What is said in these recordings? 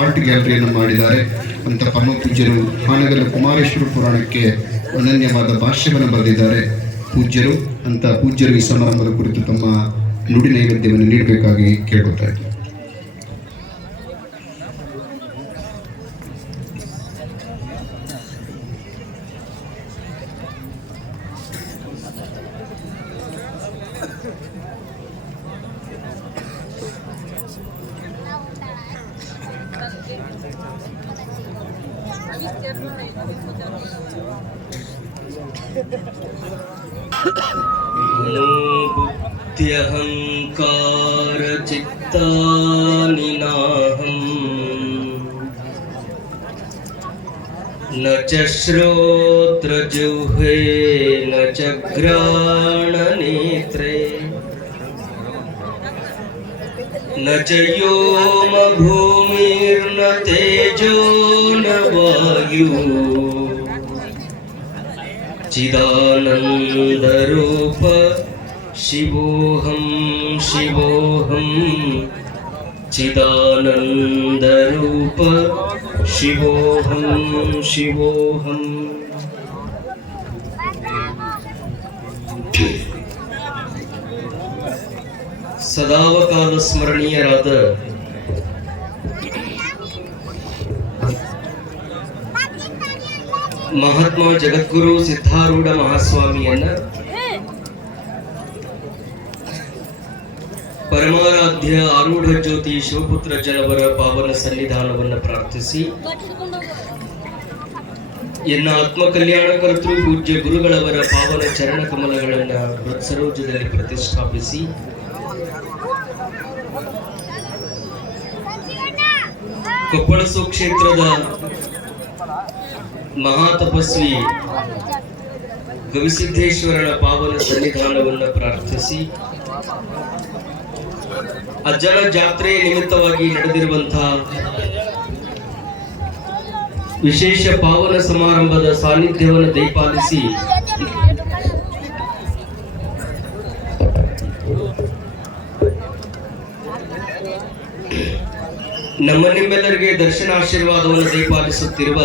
Art ಗ್ಯಾಲರಿಯನ್ನು ಮಾಡಿದ್ದಾರೆ. ಅಂತ ಪರಮ ಪೂಜ್ಯರು ಹಾನಗಲ್ಲ ಕುಮಾರೇಶ್ವರ ಪುರಾಣಕ್ಕೆ ಅನನ್ಯವಾದ ಭಾಷ್ಯವನ್ನು ಬರೆದಿದ್ದಾರೆ. ಪೂಜ್ಯರು, ಅಂತ ಪೂಜ್ಯರು ಈ ಸಮಾರಂಭದ ಕುರಿತು ತಮ್ಮ ನುಡಿ ನೈವೇದ್ಯವನ್ನು ನೀಡಬೇಕಾಗಿ ಕೇಳ್ಕೊತಾ ಇದ್ದಾರೆ. न च व्योमभूमिर्न तेजो न वायु। चिदानन्दरूप शिवोऽहं शिवोऽहं। चिदानन्दरूप शिवोऽहं शिवोऽहम् ಸದಾವಕಾಲ ಸ್ಮರಣೀಯರಾದ ಮಹಾತ್ಮ ಜಗದ್ಗುರು ಸಿದ್ಧಾರೂಢ ಮಹಾಸ್ವಾಮಿಯನ್ನ ಪರಮಾರಾಧ್ಯ ಆರೂಢ ಜ್ಯೋತಿ ಶಿವಪುತ್ರ ಜನವರ ಪಾವನ ಸನ್ನಿಧಾನವನ್ನು ಪ್ರಾರ್ಥಿಸಿ. ಎನ್ನ ಆತ್ಮ ಕಲ್ಯಾಣ ಕರ್ತೃ ಪೂಜ್ಯ ಗುರುಗಳವರ ಪಾವನ ಚರಣ ಕಮಲಗಳನ್ನು ಹೃತ್ಸರೋಜದಲ್ಲಿ ಪ್ರತಿಷ್ಠಾಪಿಸಿ. ಕೊಪ್ಪಳ ಕ್ಷೇತ್ರದ ಮಹಾತಪಸ್ವಿ ಗವಿಸಿದ್ದೇಶ್ವರನ ಪಾವನ ಸನ್ನಿಧಾನವನ್ನು ಪ್ರಾರ್ಥಿಸಿ. ಅಜ್ಜನ ಜಾತ್ರೆ ನಿಮಿತ್ತವಾಗಿ ನಡೆದಿರುವಂತಹ ವಿಶೇಷ ಪಾವನ ಸಮಾರಂಭದ ಸಾನ್ನಿಧ್ಯವನ್ನು ದಯಪಾಲಿಸಿ ನಮ್ಮ ನಿಮ್ಮೆಲ್ಲರಿಗೆ ದರ್ಶನ ಆಶೀರ್ವಾದವನ್ನು ದಯಪಾಲಿಸುತ್ತಿರುವ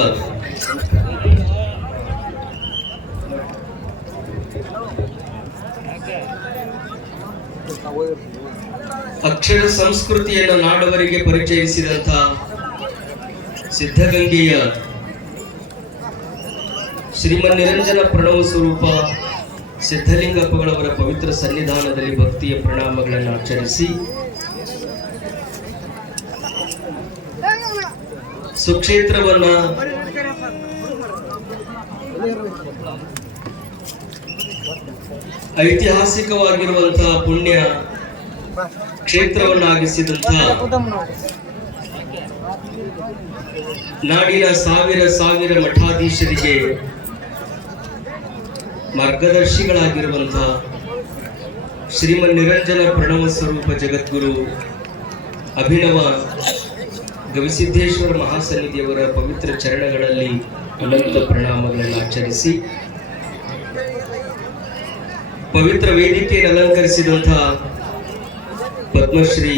ಅಕ್ಷರ ಸಂಸ್ಕೃತಿಯನ್ನು ನಾಡವರಿಗೆ ಪರಿಚಯಿಸಿದಂಥ ಸಿದ್ಧಗಂಗೆಯ ಶ್ರೀಮನ್ ನಿರಂಜನ ಪ್ರಣವ ಸ್ವರೂಪ ಸಿದ್ಧಲಿಂಗಪ್ಪಗಳವರ ಪವಿತ್ರ ಸನ್ನಿಧಾನದಲ್ಲಿ ಭಕ್ತಿಯ ಪ್ರಣಾಮಗಳನ್ನು ಆಚರಿಸಿ ಸುಕ್ಷೇತ್ರವನ್ನ ಐತಿಹಾಸಿಕವಾಗಿರುವಂತಹ ಪುಣ್ಯ ಕ್ಷೇತ್ರವನ್ನಾಗಿಸಿದಂತಹ ನಾಡಿನ ಸಾವಿರ ಸಾವಿರ ಮಠಾಧೀಶರಿಗೆ ಮಾರ್ಗದರ್ಶಿಗಳಾಗಿರುವಂತಹ ಶ್ರೀಮನ್ ನಿರಂಜನ ಪ್ರಣವ ಸ್ವರೂಪ ಜಗದ್ಗುರು ಅಭಿನವ ಗವಿಸಿದ್ದೇಶ್ವರ ಮಹಾಸನ್ನಿಧಿಯವರ ಪವಿತ್ರ ಚರಣಗಳಲ್ಲಿ ಅನಂತ ಪ್ರಣಾಮಗಳನ್ನು ಆಚರಿಸಿ, ಪವಿತ್ರ ವೇದಿಕೆಯನ್ನು ಅಲಂಕರಿಸಿದಂತಹ ಪದ್ಮಶ್ರೀ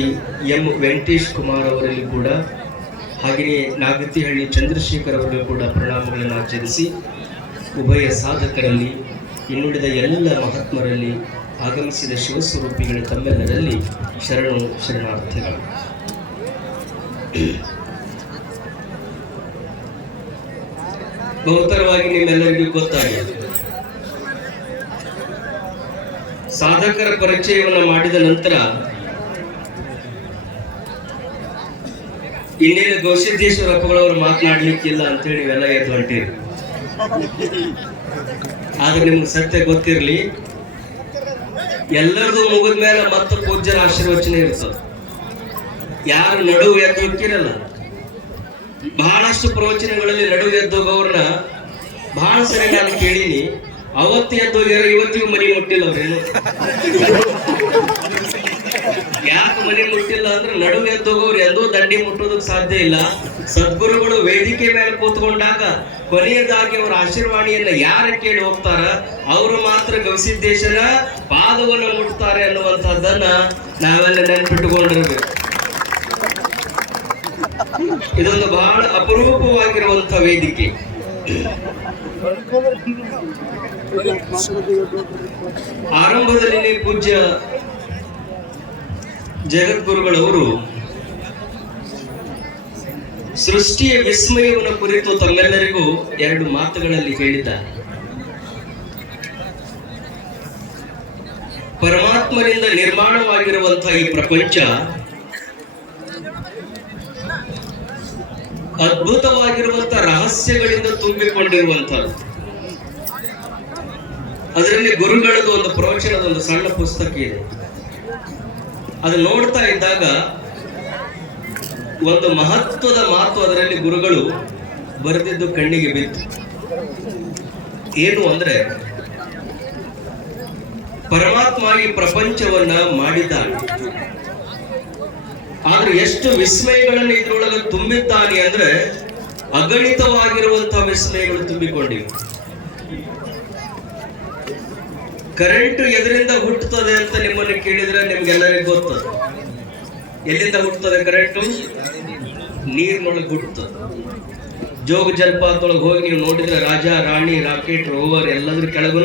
ಎಂ ವೆಂಕಟೇಶ್ ಕುಮಾರ್ ಅವರಲ್ಲಿ ಕೂಡ, ಹಾಗೆಯೇ ನಾಗತಿಹಳ್ಳಿ ಚಂದ್ರಶೇಖರ್ ಅವರಲ್ಲೂ ಕೂಡ ಪ್ರಣಾಮಗಳನ್ನು ಆಚರಿಸಿ, ಉಭಯ ಸಾಧಕರಲ್ಲಿ, ಇನ್ನುಳಿದ ಎಲ್ಲ ಮಹಾತ್ಮರಲ್ಲಿ ಆಗಮಿಸಿದ ಶಿವಸ್ವರೂಪಿಗಳ ತಮ್ಮೆಲ್ಲರಲ್ಲಿ ಶರಣು ಶರಣಾರ್ಥಿಗಳು. ಬಹುತರವಾಗಿ ನಿಮ್ಮೆಲ್ಲರಿಗೂ ಗೊತ್ತಾಗಿದೆ. ಸಾಧಕರ ಪರಿಚಯವನ್ನು ಮಾಡಿದ ನಂತರ ಇನ್ನೇನು ಗೌಸಿದ್ದೇಶ್ವರ ಮಾತನಾಡಲಿಕ್ಕಿಲ್ಲ ಅಂತೇಳಿ ನೀವೆಲ್ಲ ಎದ್ದು ಹೊಂಟಿರಿ ಆದ್ರೆ ನಿಮ್ಗೆ ಸತ್ಯ ಗೊತ್ತಿರಲಿ, ಎಲ್ಲರದು ಮುಗಿದ ಮೇಲೆ ಮತ್ತೆ ಪೂಜ್ಯರ ಆಶೀರ್ವಚನೆ ಇರ್ತದೆ. ಯಾರು ನಡುವು ಎದ್ದು ಹೋಗ್ತಿರಲ್ಲ ಬಹಳಷ್ಟು ಪ್ರವಚನಗಳಲ್ಲಿ ನಡುವು ಎದ್ದೋಗವ್ರನ್ನ ಬಹಳ ಸರಿ ನಾನು ಕೇಳೀನಿ. ಅವತ್ತು ಎದ್ದೋಗ್ಯಾರ ಇವತ್ತಿಗೂ ಮನಿ ಮುಟ್ಟಿಲ್ಲ ಅವ್ರೇನು ಯಾಕೆ ಮನೆ ಮುಟ್ಟಿಲ್ಲ ಅಂದ್ರೆ ನಡುವೆ ಎದ್ದೋಗೋರು ಎಂದೂ ದಂಡಿ ಮುಟ್ಟೋದಕ್ಕೆ ಸಾಧ್ಯ ಇಲ್ಲ. ಸದ್ಗುರುಗಳು ವೇದಿಕೆ ಮೇಲೆ ಕೂತ್ಕೊಂಡಾಗ ಕೊನೆಯದಾಗಿ ಅವರ ಆಶೀರ್ವಾಣಿಯನ್ನ ಯಾರು ಕೇಳಿ ಹೋಗ್ತಾರ? ಅವರು ಮಾತ್ರ ಗವಿಸಿದ್ದೇಶನ ಪಾದವನ್ನು ಮುಟ್ತಾರೆ ಅನ್ನುವಂಥದ್ದನ್ನ ನಾವೆಲ್ಲ ನೆನ್ಪಿಟ್ಟುಕೊಂಡಿರ್ಬೇಕು ಇದೊಂದು ಬಹಳ ಅಪರೂಪವಾಗಿರುವಂತ ವೇದಿಕೆ. ಆರಂಭದಲ್ಲಿ ಪೂಜ್ಯ ಜಗದ್ಗುರುಗಳವರು ಸೃಷ್ಟಿಯ ವಿಸ್ಮಯವನ್ನು ಕುರಿತು ತಮ್ಮೆಲ್ಲರಿಗೂ ಎರಡು ಮಾತುಗಳಲ್ಲಿ ಹೇಳಿದ್ದಾರೆ. ಪರಮಾತ್ಮನಿಂದ ನಿರ್ಮಾಣವಾಗಿರುವಂತಹ ಈ ಪ್ರಪಂಚ ಅದ್ಭುತವಾಗಿರುವಂತಹ ರಹಸ್ಯಗಳಿಂದ ತುಂಬಿಕೊಂಡಿರುವಂತಹದ್ದು ಅದರಲ್ಲಿ ಗುರುಗಳದ್ದು ಒಂದು ಪ್ರವಚನದ ಒಂದು ಸಣ್ಣ ಪುಸ್ತಕ ಇದೆ. ಅದು ನೋಡ್ತಾ ಇದ್ದಾಗ ಒಂದು ಮಹತ್ವದ ಮಾತು ಅದರಲ್ಲಿ ಗುರುಗಳು ಬರೆದಿದ್ದು ಕಣ್ಣಿಗೆ ಬಿತ್ತು. ಏನು ಅಂದ್ರೆ, ಪರಮಾತ್ಮ ಈ ಪ್ರಪಂಚವನ್ನ ಮಾಡಿದ್ದಾನೆ. ಆದ್ರೆ ಎಷ್ಟು ವಿಸ್ಮಯಗಳನ್ನು ಇದ್ರೊಳಗೆ ತುಂಬಿದ್ದಾನೆ ಅಂದ್ರೆ ಅಗಣಿತವಾಗಿರುವಂತಹ ವಿಸ್ಮಯಗಳು ತುಂಬಿಕೊಂಡಿವೆ. ಕರೆಂಟ್ ಎದರಿಂದ ಹುಟ್ಟುತ್ತದೆ ಅಂತ ನಿಮ್ಮನ್ನು ಕೇಳಿದ್ರೆ ನಿಮ್ಗೆಲ್ಲರಿಗೂ ಗೊತ್ತದ. ಎಲ್ಲಿಂದ ಹುಟ್ಟುತ್ತದೆ ಕರೆಂಟು? ನೀರಿನೊಳಗೆ ಹುಟ್ಟುತ್ತದೆ. ಜೋಗ ಜಲಪಾತದೊಳಗೆ ಹೋಗಿ ನೀವು ನೋಡಿದ್ರೆ ರಾಜ, ರಾಣಿ, ರಾಕೆಟ್, ರೋವರ್ ಎಲ್ಲದ್ರ ಕೆಳಗೂ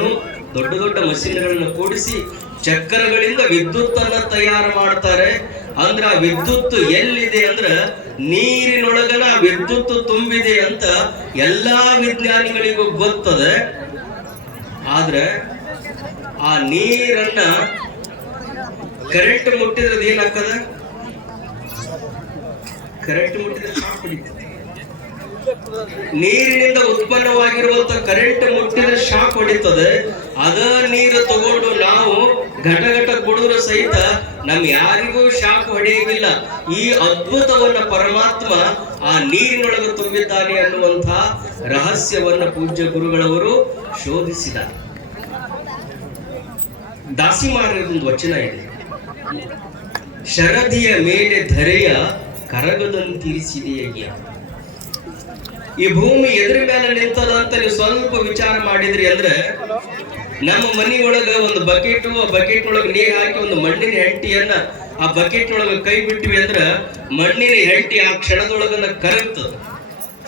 ದೊಡ್ಡ ದೊಡ್ಡ ಮಷೀನ್ಗಳನ್ನು ಕೂಡಿಸಿ ಚಕ್ರಗಳಿಂದ ವಿದ್ಯುತ್ ಅನ್ನ ತಯಾರು ಮಾಡ್ತಾರೆ. ಅಂದ್ರ ಆ ವಿದ್ಯುತ್ ಎಲ್ಲಿದೆ ಅಂದ್ರ ನೀರಿನೊಳಗನ ವಿದ್ಯುತ್ ತುಂಬಿದೆ ಅಂತ ಎಲ್ಲಾ ವಿಜ್ಞಾನಿಗಳಿಗೂ ಗೊತ್ತದೆ. ಆದ್ರೆ ಆ ನೀರನ್ನ ಕರೆಂಟ್ ಮುಟ್ಟಿದ್ರೆ ಏನಾಗ್ತದೆ? ಕರೆಂಟ್ ಮುಟ್ಟಿದ್ರೆ ನೀರಿನಿಂದ ಉತ್ಪನ್ನವಾಗಿರುವಂತ ಕರೆಂಟ್ ಮುಟ್ಟಿದ್ರೆ ಶಾಕ್ ಹೊಡಿತದೆ. ಅದ ನೀರು ತಗೊಂಡು ನಾವು ಘಟ ಘಟ ಕುಡಿದ್ರು ಸಹಿತ ನಮ್ ಯಾರಿಗೂ ಶಾಕ್ ಹೊಡೆಯುವುದಿಲ್ಲ ಈ ಅದ್ಭುತವನ್ನ ಪರಮಾತ್ಮ ಆ ನೀರಿನೊಳಗೆ ತುಂಬಿದ್ದಾನೆ ಅನ್ನುವಂತ ರಹಸ್ಯವನ್ನ ಪೂಜ್ಯ ಗುರುಗಳವರು ಶೋಧಿಸಿದ ದಾಸಿಮಾರದೊಂದು ವಚನ ಇದೆ. ಶರದಿಯ ಮೇಲೆ ಧರೆಯ ಕರಗದಂತಿರಿಸಿದೆಯ ಈ ಭೂಮಿ ಎದುರು ಮೇಲೆ ನಿಂತದ ಅಂತ ನೀವು ಸ್ವಲ್ಪ ವಿಚಾರ ಮಾಡಿದ್ರಿ ಅಂದ್ರೆ ನಮ್ಮ ಮನೆಯೊಳಗ ಒಂದು ಬಕೆಟ್ ಆ ಬಕೆಟ್ ಒಳಗೆ ನೀರು ಹಾಕಿ ಒಂದು ಮಣ್ಣಿನ ಹೆಂಟಿಯನ್ನ ಆ ಬಕೆಟ್ ಒಳಗೆ ಕೈ ಬಿಟ್ವಿ ಅಂದ್ರ ಮಣ್ಣಿನ ಹೆಂಟಿ ಆ ಕ್ಷಣದೊಳಗನ್ನ ಕರಗ್ತದ.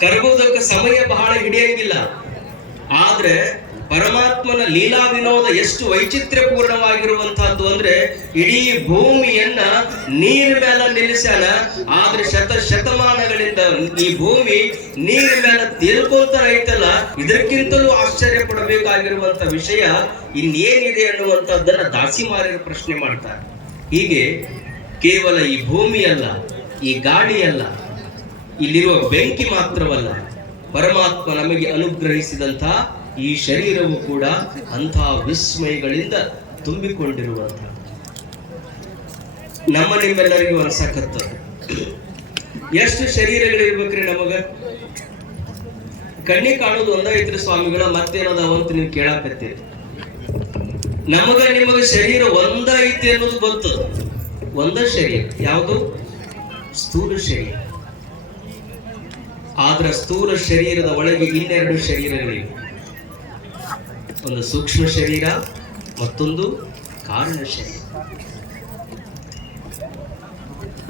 ಕರಗುವುದಕ್ಕೆ ಸಮಯ ಬಹಳ ಹಿಡಿಯಂಗಿಲ್ಲ. ಆದ್ರೆ ಪರಮಾತ್ಮನ ಲೀಲಾ ವಿನೋದ ಎಷ್ಟು ವೈಚಿತ್ರ್ಯಪೂರ್ಣವಾಗಿರುವಂತಹದ್ದು ಅಂದ್ರೆ ಇಡೀ ಭೂಮಿಯನ್ನ ನೀರ್ ಮೇಲೆ ನಿಲ್ಲಿಸ್ಯಾನ. ಆದ್ರೆ ಶತ ಶತಮಾನಗಳಿಂದ ಈ ಭೂಮಿ ನೀರ್ ಮೇಲೆ ತೇಲ್ಕೊಂತ ಐತಲ್ಲ ಇದಕ್ಕಿಂತಲೂ ಆಶ್ಚರ್ಯ ಪಡಬೇಕಾಗಿರುವಂತ ವಿಷಯ ಇನ್ನೇನಿದೆ ಅನ್ನುವಂಥದ್ದನ್ನ ದಾಸಿ ಮಾರಿ ಪ್ರಶ್ನೆ ಮಾಡ್ತಾರೆ. ಹೀಗೆ ಕೇವಲ ಈ ಭೂಮಿ ಅಲ್ಲ ಈ ಗಾಳಿಯಲ್ಲ, ಇಲ್ಲಿರುವ ಬೆಂಕಿ ಮಾತ್ರವಲ್ಲ, ಪರಮಾತ್ಮ ನಮಗೆ ಅನುಗ್ರಹಿಸಿದಂತಹ ಈ ಶರೀರವು ಕೂಡ ಅಂತಹ ವಿಸ್ಮಯಗಳಿಂದ ತುಂಬಿಕೊಂಡಿರುವಂತಹ ನಮ್ಮ ನಿಮ್ಮೆಲ್ಲರಿಗೂ ಅನ್ಸಕತ್ತ ಎಷ್ಟು ಶರೀರಗಳಿರ್ಬೇಕ್ರಿ ನಮಗ? ಕಣ್ಣಿ ಕಾಣೋದು ಒಂದ ಐತ್ರಿ ಸ್ವಾಮಿಗಳ ಮತ್ತೇನದಾವ ಅಂತ ನೀವು ಕೇಳಾಕತ್ತೀರಿ. ನಮಗ ನಿಮಗ ಶರೀರ ಒಂದ ಐತಿ ಅನ್ನೋದು ಗೊತ್ತು. ಒಂದ ಶರೀರ, ಯಾವುದು? ಸ್ಥೂಲ ಶರೀರ. ಆದ್ರ ಸ್ಥೂಲ ಶರೀರದ ಒಳಗೆ ಇನ್ನೆರಡು ಶರೀರಗಳಿವೆ. ಒಂದು ಸೂಕ್ಷ್ಮ ಶರೀರ, ಮತ್ತೊಂದು ಕಾರಣ ಶರೀರ.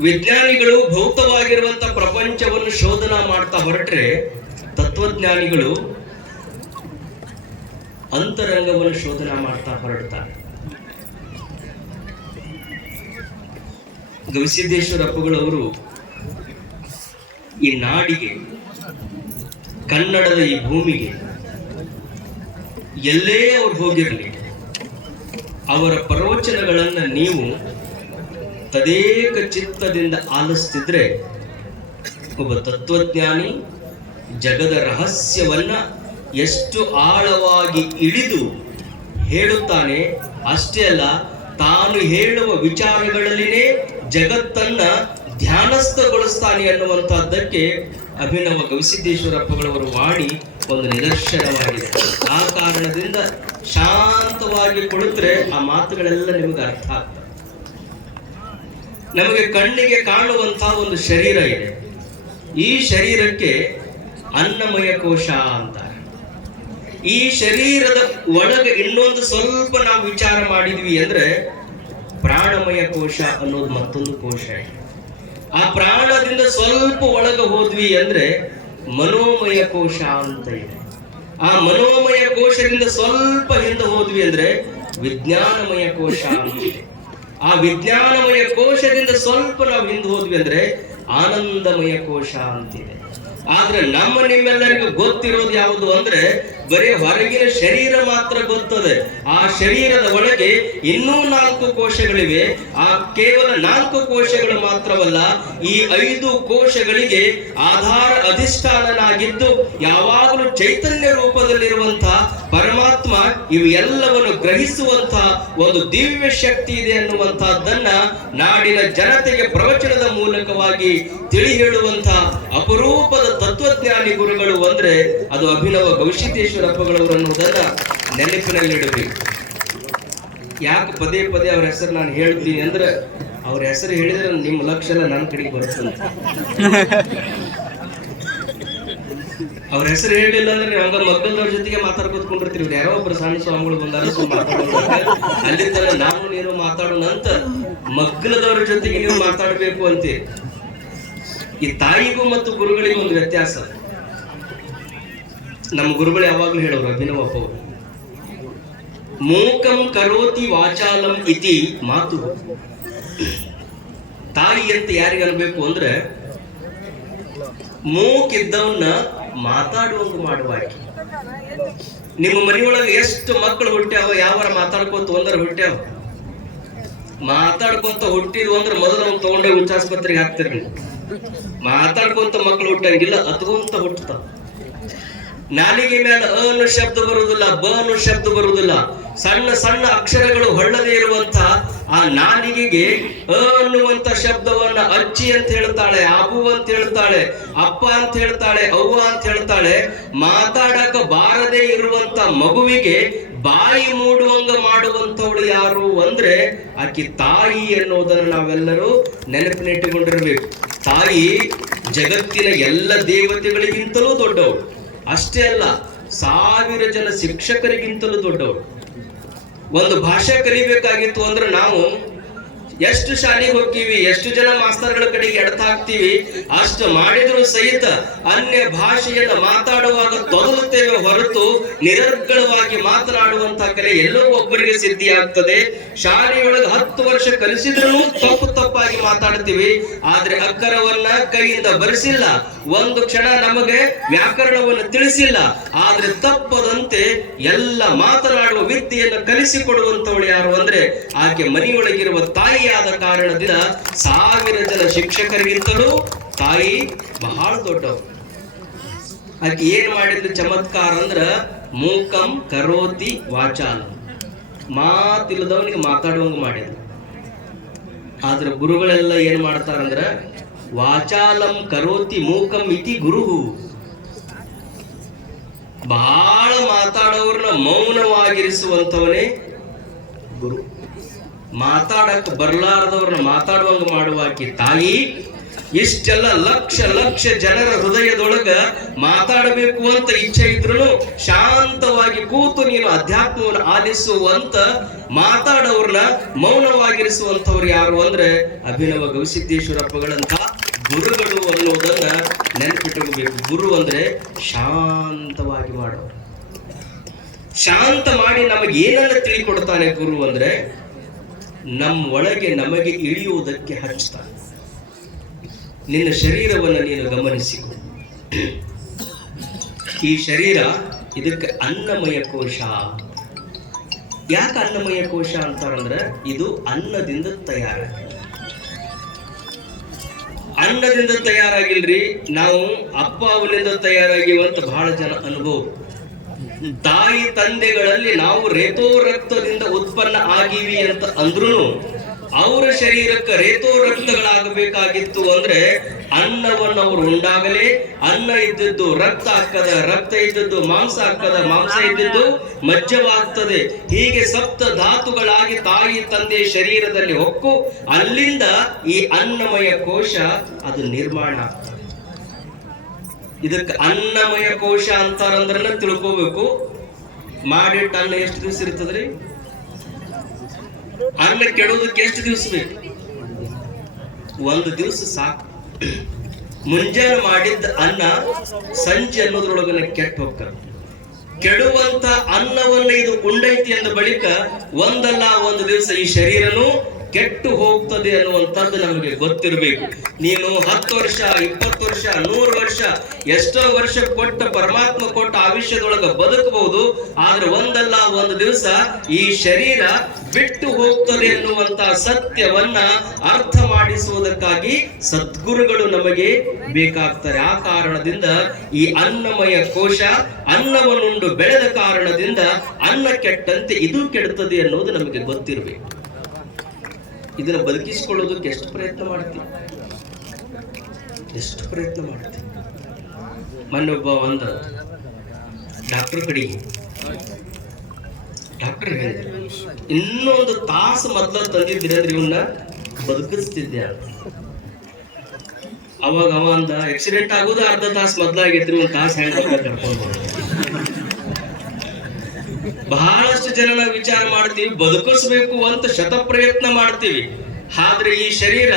ವಿಜ್ಞಾನಿಗಳು ಭೌತವಾಗಿರುವಂತ ಪ್ರಪಂಚವನ್ನು ಶೋಧನಾ ಮಾಡ್ತಾ ಹೊರಟ್ರೆ ತತ್ವಜ್ಞಾನಿಗಳು ಅಂತರಂಗವನ್ನು ಶೋಧನಾ ಮಾಡ್ತಾ ಹೊರಡ್ತಾರೆ. ಗವಿಸಿದ್ದೇಶ್ವರ ಅವರು ಈ ನಾಡಿಗೆ, ಕನ್ನಡದ ಈ ಭೂಮಿಗೆ ಎಲ್ಲೇ ಅವ್ರು ಹೋಗಿರಲಿ, ಅವರ ಪ್ರವಚನಗಳನ್ನು ನೀವು ತದೇಕ ಚಿತ್ತದಿಂದ ಆಲಿಸ್ತಿದ್ರೆ ಒಬ್ಬ ತತ್ವಜ್ಞಾನಿ ಜಗದ ರಹಸ್ಯವನ್ನ ಎಷ್ಟು ಆಳವಾಗಿ ಇಳಿದು ಹೇಳುತ್ತಾನೆ, ಅಷ್ಟೇ ಅಲ್ಲ, ತಾನು ಹೇಳುವ ವಿಚಾರಗಳಲ್ಲಿನೇ ಜಗತ್ತನ್ನ ಧ್ಯಾನಸ್ಥಗೊಳಿಸ್ತಾನೆ ಅನ್ನುವಂತಹದ್ದಕ್ಕೆ ಅಭಿನವ ಗವಿಸಿದ್ದೇಶ್ವರಪ್ಪಗಳವರು ವಾಣಿ ಒಂದು ನಿದರ್ಶನವಾಗಿದೆ. ಆ ಕಾರಣದಿಂದ ಶಾಂತವಾಗಿ ಕುಳಿತರೆ ಆ ಮಾತುಗಳೆಲ್ಲ ನಿಮಗೆ ಅರ್ಥ ಆಗ್ತದೆ ನಮಗೆ ಕಣ್ಣಿಗೆ ಕಾಣುವಂತಹ ಒಂದು ಶರೀರ ಇದೆ. ಈ ಶರೀರಕ್ಕೆ ಅನ್ನಮಯ ಕೋಶ ಅಂತಾರೆ. ಈ ಶರೀರದ ಒಳಗೆ ಇನ್ನೊಂದು ಸ್ವಲ್ಪ ನಾವು ವಿಚಾರ ಮಾಡಿದ್ವಿ ಅಂದ್ರೆ ಪ್ರಾಣಮಯ ಕೋಶ ಅನ್ನೋದು ಮತ್ತೊಂದು ಕೋಶ ಇದೆ. ಆ ಪ್ರಾಣದಿಂದ ಸ್ವಲ್ಪ ಒಳಗೆ ಹೋದ್ವಿ ಅಂದ್ರೆ ಮನೋಮಯ ಕೋಶ ಅಂತ ಇದೆ. ಆ ಮನೋಮಯ ಕೋಶದಿಂದ ಸ್ವಲ್ಪ ಹಿಂದೆ ಹೋದ್ವಿ ಅಂದ್ರೆ ವಿಜ್ಞಾನಮಯ ಕೋಶ ಆ ವಿಜ್ಞಾನಮಯ ಕೋಶದಿಂದ ಸ್ವಲ್ಪ ನಾವು ಹಿಂದೆ ಹೋದ್ವಿ ಅಂದ್ರೆ ಆನಂದಮಯ ಕೋಶ ಅಂತಿದೆ ಆದ್ರೆ ನಮ್ಮ ನಿಮ್ಮೆಲ್ಲರಿಗೂ ಗೊತ್ತಿರೋದು ಯಾವುದು ಅಂದ್ರೆ ಬರೀ ಹೊರಗಿನ ಶರೀರ ಮಾತ್ರ ಬರ್ತದೆ ಆ ಶರೀರದ ಒಳಗೆ ಇನ್ನೂ ನಾಲ್ಕು ಕೋಶಗಳಿವೆ. ಆ ಕೇವಲ ನಾಲ್ಕು ಕೋಶಗಳು ಮಾತ್ರವಲ್ಲ, ಈ ಐದು ಕೋಶಗಳಿಗೆ ಆಧಾರ ಅಧಿಷ್ಠಾನನಾಗಿದ್ದು, ಯಾವಾಗಲೂ ಚೈತನ್ಯ ರೂಪದಲ್ಲಿರುವಂತಹ ಪರಮಾತ್ಮ ಇವೆಲ್ಲವನ್ನು ಗ್ರಹಿಸುವಂತಹ ಗ್ರಹಿಸುವಂತ ಒಂದು ದಿವ್ಯ ಶಕ್ತಿ ಇದೆ ಅನ್ನುವಂತಹದ್ದನ್ನ ನಾಡಿನ ಜನತೆಗೆ ಪ್ರವಚನದ ಮೂಲಕವಾಗಿ ತಿಳಿ ಹೇಳುವಂತಹ ಅಪರೂಪದ ತತ್ವಜ್ಞಾನಿ ಗುರುಗಳು ಅಂದ್ರೆ ಅದು ಅಭಿನವ ಗೌಶಿತೇಶ್ವರಪ್ಪಗಳವರು ಅನ್ನೋದನ್ನ ನೆನಪಿನಲ್ಲಿಡಬೇಕು. ಯಾಕೆ ಪದೇ ಪದೇ ಅವ್ರ ಹೆಸರು ನಾನು ಹೇಳ್ತೀನಿ ಅಂದ್ರೆ ಅವ್ರ ಹೆಸರು ಹೇಳಿದ್ರೆ ನಿಮ್ಮ ಲಕ್ಷ ಎಲ್ಲ ನನ್ನ ಕಡೆಗೆ ಬರ್ತಂತ ಅವ್ರ ಹೆಸರು ಹೇಳಿಲ್ಲ ಅಂದ್ರೆ ಹಂಗ ಮಕ್ಕಳದವ್ರ ಜೊತೆಗೆ ಮಾತಾಡ್ಕೊತ್ಕೊಂಡಿರ್ತೀವಿ ಯಾರೋ ಒಬ್ಬರು ಸಣ್ಣ ಸ್ವಾಮಿಗಳು ಬಂದಾರ ಅಲ್ಲಿ ತರ ನಾನು ನೀನು ಮಾತಾಡೋಣ ಅಂತ ಮಗ್ಗಲದವ್ರ ಜೊತೆಗೆ ನೀವು ಮಾತಾಡಬೇಕು ಅಂತೀರಿ. ಈ ತಾಯಿಗೂ ಮತ್ತು ಗುರುಗಳಿಗೂ ಒಂದು ವ್ಯತ್ಯಾಸ. ನಮ್ಮ ಗುರುಗಳು ಯಾವಾಗಲೂ ಹೇಳೋರು ಅಭಿನವಪ್ಪ ಅವರು ಮೂಕಂ ಕರೋತಿ ವಾಚಾಲಂ ಇತಿ ಮಾತು. ತಾಯಿ ಅಂತ ಯಾರಿಗೆ ಅನ್ಬೇಕು ಅಂದ್ರೆ ಮೂಕಿದ್ದವನ್ನ ಮಾತಾಡುವಂಗ ಮಾಡುವ ನಿಮ್ಮ ಮನೆಯೊಳಗೆ ಎಷ್ಟು ಮಕ್ಕಳು ಹುಟ್ಟ್ಯಾವ, ಯಾವಾರ ಮಾತಾಡ್ಕೊಂತ ಒಂದರ ಹುಟ್ಟ್ಯಾವ? ಮಾತಾಡ್ಕೊಂತ ಹುಟ್ಟಿದ್ವು ಅಂದ್ರೆ ಮೊದಲು ಅವ್ನು ತಗೊಂಡೋಗಿ ಉಚ್ಚಾಸ್ಪತ್ರೆಗೆ ಹಾಕ್ತಿರ್ಲಿ ಮಾತಾಡ್ಕೊಂತ ಮಕ್ಕಳು ಹುಟ್ಟಂಗಿಲ್ಲ ಅತ್ಕೊಂತ ಹುಟ್ಟತಾವ ನಾಲಿಗೆ ಮೇಲೆ ಅ ಅನ್ನು ಶಬ್ದ ಬರುವುದಿಲ್ಲ, ಬ ಅನ್ನು ಶಬ್ದ ಬರುವುದಿಲ್ಲ. ಸಣ್ಣ ಸಣ್ಣ ಅಕ್ಷರಗಳು ಹೊಳ್ಳದೇ ಇರುವಂತ ಆ ನಾಲಿಗೆಗೆ ಅ ಅನ್ನುವಂತ ಶಬ್ದವನ್ನ ಅಜ್ಜಿ ಅಂತ ಹೇಳ್ತಾಳೆ, ಅಬು ಅಂತ ಹೇಳ್ತಾಳೆ, ಅಪ್ಪ ಅಂತ ಹೇಳ್ತಾಳೆ, ಅವ್ವ ಅಂತ ಹೇಳ್ತಾಳೆ, ಮಾತಾಡಕ ಬಾರದೇ ಇರುವಂತ ಮಗುವಿಗೆ ಬಾಯಿ ಮೂಡುವಂಗ ಮಾಡುವಂತವಳು ಯಾರು ಅಂದ್ರೆ ಆಕಿ ತಾಯಿ ಅನ್ನೋದನ್ನ ನಾವೆಲ್ಲರೂ ನೆನಪಿನಿಟ್ಟುಕೊಂಡಿರ್ಬೇಕು. ತಾಯಿ ಜಗತ್ತಿನ ಎಲ್ಲ ದೇವತೆಗಳಿಗಿಂತಲೂ ದೊಡ್ಡವಳು. ಅಷ್ಟೇ ಅಲ್ಲ ಸಾವಿರ ಜನ ಶಿಕ್ಷಕರಿಗಿಂತಲೂ ದೊಡ್ಡವರು. ಒಂದು ಭಾಷೆ ಕಲಿಬೇಕಾಗಿತ್ತು ಅಂದ್ರೆ ನಾವು ಎಷ್ಟು ಶಾಲೆಗೆ ಹೋಗ್ತೀವಿ, ಎಷ್ಟು ಜನ ಮಾಸ್ತರ್ಗಳ ಕಡೆಗೆ ಎಡತಾಕ್ತಿವಿ ಅಷ್ಟು ಮಾಡಿದ್ರು ಸಹಿತ ಅನ್ಯ ಭಾಷೆಯನ್ನ ಮಾತಾಡುವಾಗ ತೊದಲುತ್ತೇವೆ ಹೊರತು ನಿರರ್ಗಳವಾಗಿ ಮಾತನಾಡುವಂತಹ ಕಲೆ ಎಲ್ಲೋ ಒಬ್ಬರಿಗೆ ಸಿದ್ಧಿ ಆಗ್ತದೆ. ಶಾಲೆಯೊಳಗೆ ಹತ್ತು ವರ್ಷ ಕಲಿಸಿದ್ರು ತಪ್ಪು ತಪ್ಪಾಗಿ ಮಾತಾಡ್ತೀವಿ. ಆದ್ರೆ ಅಕ್ಕರವನ್ನ ಕೈಯಿಂದ ಬರೆಸಿಲ್ಲ. ಒಂದು ಕ್ಷಣ ನಮಗೆ ವ್ಯಾಕರಣವನ್ನು ತಿಳಿಸಿಲ್ಲ. ಆದ್ರೆ ತಪ್ಪದಂತೆ ಎಲ್ಲ ಮಾತನಾಡುವ ವಿದ್ಯೆಯನ್ನು ಕಲಿಸಿಕೊಡುವಂತವಳು ಯಾರು ಅಂದ್ರೆ, ಆಕೆ ಮನೆಯೊಳಗಿರುವ ತಾಯಿಯಾದ ಕಾರಣದಿಂದ ಸಾವಿರ ಜನ ಶಿಕ್ಷಕರಿಗಿಂತಲೂ ತಾಯಿ ಬಹಳ ದೊಡ್ಡವರು. ಅದಕ್ಕೆ ಏನ್ ಮಾಡಿದ್ರು ಚಮತ್ಕಾರ ಅಂದ್ರ ಮೂಕಂ ಕರೋತಿ ವಾಚಾಲ. ಮಾತಿಲ್ಲದವನಿಗೆ ಮಾತಾಡುವಂಗ ಮಾಡಿದ್ರು. ಆದ್ರೆ ಗುರುಗಳೆಲ್ಲ ಏನ್ ಮಾಡ್ತಾರಂದ್ರ ವಾಚಾಲಂ ಕರೋತಿ ಮೂಕಂ ಇತಿ ಗುರು ಬಹಳ ಮಾತಾಡೋರ್ನ ಮೌನವಾಗಿರಿಸುವಂತವನೇ ಗುರು. ಮಾತಾಡಕ್ ಬರ್ಲಾರದವ್ರನ್ನ ಮಾತಾಡುವಂಗ ಮಾಡುವಾಕಿ ತಾಯಿ, ಇಷ್ಟೆಲ್ಲ ಲಕ್ಷ ಲಕ್ಷ ಜನರ ಹೃದಯದೊಳಗ ಮಾತಾಡಬೇಕು ಅಂತ ಇಚ್ಛೆ ಇದ್ರು ಶಾಂತವಾಗಿ ಕೂತು ನೀನು ಅಧ್ಯಾತ್ಮವನ್ನು ಆಲಿಸುವಂತ ಮಾತಾಡೋರ್ನ ಮೌನವಾಗಿರಿಸುವಂತವ್ರು ಯಾರು ಅಂದ್ರೆ ಅಭಿನವ ಗವಿಸಿದ್ದೇಶ್ವರಪ್ಪಗಳಂತ ಗುರುಗಳು ಅನ್ನೋದನ್ನ ನೆನಪಿಟ್ಟುಕೋಬೇಕು ಗುರು ಅಂದ್ರೆ ಶಾಂತವಾಗಿ ಮಾಡೋರು. ಶಾಂತ ಮಾಡಿ ನಮಗೆ ಏನನ್ನ ತಿಳಿಕೊಡ್ತಾನೆ ಗುರು ಅಂದ್ರೆ ನಮ್ಮ ಒಳಗೆ ನಮಗೆ ಇಳಿಯುವುದಕ್ಕೆ ಹಚ್ಚುತ್ತಾನೆ ನಿನ್ನ ಶರೀರವನ್ನು ನೀನು ಗಮನಿಸಿಕೊ. ಈ ಶರೀರ ಇದಕ್ಕೆ ಅನ್ನಮಯ ಕೋಶ ಯಾಕೆ ಅನ್ನಮಯ ಕೋಶ ಅಂತಾರಂದ್ರೆ ಇದು ಅನ್ನದಿಂದ ತಯಾರಾಗಿದೆ. ಅನ್ನದಿಂದ ತಯಾರಾಗಿಲ್ರಿ, ನಾವು ಅಪ್ಪ ಅವನಿಂದ ತಯಾರಾಗಿವಂತ ಬಹಳ ಜನ ಅನುಭವ. ತಾಯಿ ತಂದೆಗಳಲ್ಲಿ ನಾವು ರೇತೋ ರಕ್ತದಿಂದ ಉತ್ಪನ್ನ ಆಗಿವಿ ಅಂತ ಅಂದ್ರೂ ಅವರ ಶರೀರಕ್ಕೆ ರೇತೋ ರಕ್ತಗಳಾಗಬೇಕಾಗಿತ್ತು ಅಂದ್ರೆ ಅನ್ನವನ್ನು ಅವರು ಉಂಡಾಗಲೇ ಅನ್ನ ಇದ್ದದ್ದು ರಕ್ತ ಹಾಕದ, ರಕ್ತ ಇದ್ದದ್ದು ಮಾಂಸ ಹಾಕದ, ಮಾಂಸ ಇದ್ದದ್ದು ಮಜ್ಜವಾಗ್ತದೆ. ಹೀಗೆ ಸಪ್ತ ಧಾತುಗಳಾಗಿ ತಾಯಿ ತಂದೆ ಶರೀರದಲ್ಲಿ ಹೊಕ್ಕು, ಅಲ್ಲಿಂದ ಈ ಅನ್ನಮಯ ಕೋಶ ಅದು ನಿರ್ಮಾಣ ಆಗ್ತದೆ. ಇದಕ್ಕೆ ಅನ್ನಮಯ ಕೋಶ ಅಂತಾರಂದ್ರನ್ನ ತಿಳ್ಕೋಬೇಕು. ಮಾಡಿಟ್ಟ ಅನ್ನ ಎಷ್ಟು ದಿವಸ ಇರ್ತದ್ರಿ? ಅನ್ನ ಕೆಡೋದಕ್ಕೆ ಎಷ್ಟು ದಿವಸ ಬೇಕು? ಒಂದು ದಿವಸ ಸಾಕು. ಮುಂಜಾನೆ ಮಾಡಿದ್ದ ಅನ್ನ ಸಂಜೆ ಅನ್ನೋದ್ರೊಳಗನ್ನ ಕೆಟ್ಟ ಹೋಗ್ತಾರೆ. ಕೆಡುವಂತ ಅನ್ನವನ್ನ ಇದು ಉಂಡೈತಿ ಅಂದ ಬಳಿಕ ಒಂದಲ್ಲ ಒಂದು ದಿವಸ ಈ ಶರೀರನು ಕೆಟ್ಟು ಹೋಗ್ತದೆ ಅನ್ನುವಂಥದ್ದು ನಮಗೆ ಗೊತ್ತಿರಬೇಕು. ನೀನು ಹತ್ತು ವರ್ಷ, ಇಪ್ಪತ್ತು ವರ್ಷ, ನೂರು ವರ್ಷ, ಎಷ್ಟೋ ವರ್ಷ ಕೊಟ್ಟ ಪರಮಾತ್ಮ ಕೊಟ್ಟ ಆಯುಷ್ಯದೊಳಗ ಬದುಕಬಹುದು. ಆದ್ರೆ ಒಂದಲ್ಲ, ಒಂದು ದಿವಸ ಈ ಶರೀರ ಬಿಟ್ಟು ಹೋಗ್ತದೆ ಎನ್ನುವಂತ ಸತ್ಯವನ್ನ ಅರ್ಥ ಮಾಡಿಸುವುದಕ್ಕಾಗಿ ಸದ್ಗುರುಗಳು ನಮಗೆ ಬೇಕಾಗ್ತಾರೆ. ಆ ಕಾರಣದಿಂದ ಈ ಅನ್ನಮಯ ಕೋಶ ಅನ್ನವನ್ನುಂಡು ಬೆಳೆದ ಕಾರಣದಿಂದ ಅನ್ನ ಕೆಟ್ಟಂತೆ ಇದು ಕೆಡುತ್ತದೆ ಅನ್ನೋದು ನಮಗೆ ಗೊತ್ತಿರಬೇಕು. ಇದನ್ನ ಬದುಕಿಸ್ಕೊಳ್ಳೋದಕ್ಕೆ ಎಷ್ಟು ಪ್ರಯತ್ನ ಮಾಡ್ತೀವಿ ಎಷ್ಟು ಪ್ರಯತ್ನ ಮಾಡ್ತೀವಿ ಮೊನ್ನೆ ಒಬ್ಬ ಒಂದ ಡಾಕ್ಟರ್ ಕಡೆಗೆ ಡಾಕ್ಟರ್ ಹೇಳಿದ್ರು, ಇನ್ನೊಂದು ತಾಸು ಮೊದಲ ತಂದಿದ್ದೀರ ಇವನ್ನ ಬದುಕಿಸ್ತಿದ್ದೆ. ಅವಾಗ ಅವ ಅಂದ ಆಕ್ಸಿಡೆಂಟ್ ಆಗೋದು ಅರ್ಧ ತಾಸು ಮೊದಲಾಗೈತ್ರಿ, ಒಂದು ತಾಸು ಹೆಂಗ್ ಕರ್ಕೊಂಡು. ಬಹಳಷ್ಟು ಜನ ನಾವು ವಿಚಾರ ಮಾಡ್ತೀವಿ, ಬದುಕಿಸ್ಬೇಕು ಅಂತ ಶತ ಪ್ರಯತ್ನ ಮಾಡ್ತೀವಿ. ಆದ್ರೆ ಈ ಶರೀರ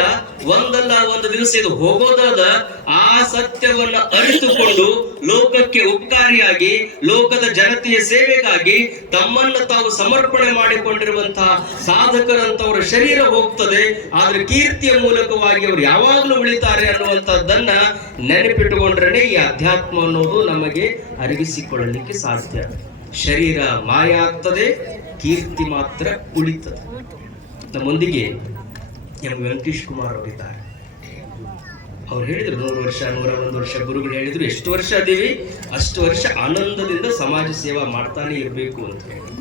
ಒಂದಲ್ಲ ಒಂದು ದಿವಸ ಇದು ಹೋಗೋದಾದ ಆ ಸತ್ಯವನ್ನ ಅರಿತುಕೊಂಡು ಲೋಕಕ್ಕೆ ಉಪಕಾರಿಯಾಗಿ, ಲೋಕದ ಜನತೆಯ ಸೇವೆಗಾಗಿ ತಮ್ಮನ್ನ ತಾವು ಸಮರ್ಪಣೆ ಮಾಡಿಕೊಂಡಿರುವಂತಹ ಸಾಧಕರಂತವರ ಶರೀರ ಹೋಗ್ತದೆ. ಆದ್ರೆ ಕೀರ್ತಿಯ ಮೂಲಕವಾಗಿ ಅವರು ಯಾವಾಗಲೂ ಉಳಿತಾರೆ ಅನ್ನುವಂಥದ್ದನ್ನ ನೆನಪಿಟ್ಟುಕೊಂಡ್ರೆ ಈ ಅಧ್ಯಾತ್ಮ ಅನ್ನೋದು ನಮಗೆ ಅರಗಿಸಿಕೊಳ್ಳಲಿಕ್ಕೆ ಸಾಧ್ಯ. ಶರೀರ ಮಾಯ ಆಗ್ತದೆ, ಕೀರ್ತಿ ಮಾತ್ರ ಉಳಿತದೆ. ನಮ್ಮೊಂದಿಗೆ ಎಂ ವೆಂಕಟೇಶ್ ಕುಮಾರ್ ಅವರಿದ್ದಾರೆ. ಅವ್ರು ಹೇಳಿದರು, ನೂರು ವರ್ಷ, ನೂರ ಒಂದು ವರ್ಷ, ಗುರುಗಳು ಹೇಳಿದ್ರು, ಎಷ್ಟು ವರ್ಷ ಅದೇವಿ? ಅಷ್ಟು ವರ್ಷ ಆನಂದದಿಂದ ಸಮಾಜ ಸೇವಾ ಮಾಡ್ತಾನೆ ಇರಬೇಕು ಅಂತ ಹೇಳಿ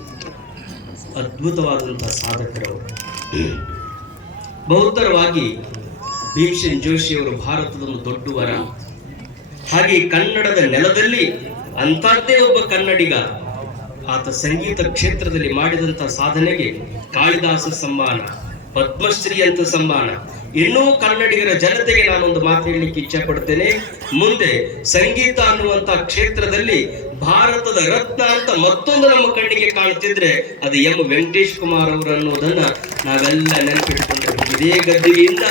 ಅದ್ಭುತವಾದಂತಹ ಸಾಧಕರವರು ಬಹುತರವಾಗಿ ಭೀಮಸೇನ್ ಜೋಶಿಯವರು ಭಾರತದ ಒಂದು ದೊಡ್ಡ ವರ. ಹಾಗೆ ಕನ್ನಡದ ನೆಲದಲ್ಲಿ ಅಂತದ್ದೇ ಒಬ್ಬ ಕನ್ನಡಿಗ. ಆತ ಸಂಗೀತ ಕ್ಷೇತ್ರದಲ್ಲಿ ಮಾಡಿದಂಥ ಸಾಧನೆಗೆ ಕಾಳಿದಾಸ ಸಮ್ಮಾನ, ಪದ್ಮಶ್ರೀ ಅಂತ ಸಮ್ಮಾನ. ಇನ್ನೂ ಕನ್ನಡಿಗರ ಜನತೆಗೆ ನಾನೊಂದು ಮಾತು ಹೇಳಲಿಕ್ಕೆ ಇಚ್ಛೆ ಪಡ್ತೇನೆ ಮುಂದೆ ಸಂಗೀತ ಅನ್ನುವಂತ ಕ್ಷೇತ್ರದಲ್ಲಿ ಭಾರತದ ರತ್ನ ಅಂತ ಮತ್ತೊಂದು ನಮ್ಮ ಕಣ್ಣಿಗೆ ಕಾಣ್ತಿದ್ರೆ ಅದು ಎಂ ವೆಂಕಟೇಶ್ ಕುಮಾರ್ ಅವರು ಅನ್ನೋದನ್ನ ನಾವೆಲ್ಲ ನೆನಪಿಟ್ಕೊಂಡಿರ್ಬೇಕು ಇದೇ ಗದ್ದಿಗೆಯಿಂದ